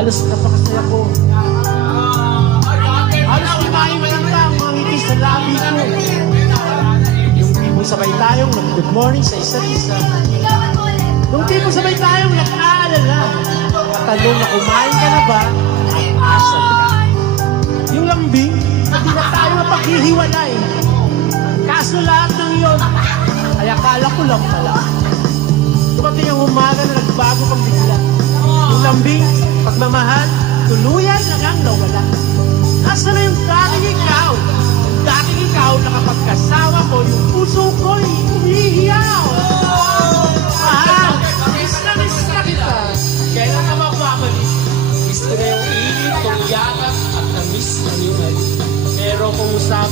Halos napakasaya ko. Halos kumain kita ang mga ngiti sa labi ko. Yung tipo sabay tayong nag-good morning sa isa't isa. Yung tipo sabay tayong nag-aalala. Tanong na kumain ka na ba? At asan ka? Yung lambing, hindi na tayo mapaghihiwalay. Kaso lahat ng yun, ay akala ko lang pala. Dumating ang umaga na nagbago pang bigla. Yung lambing, pagmamahal, tuluyan lang ang nawala. Nasaan na yung dating ikaw?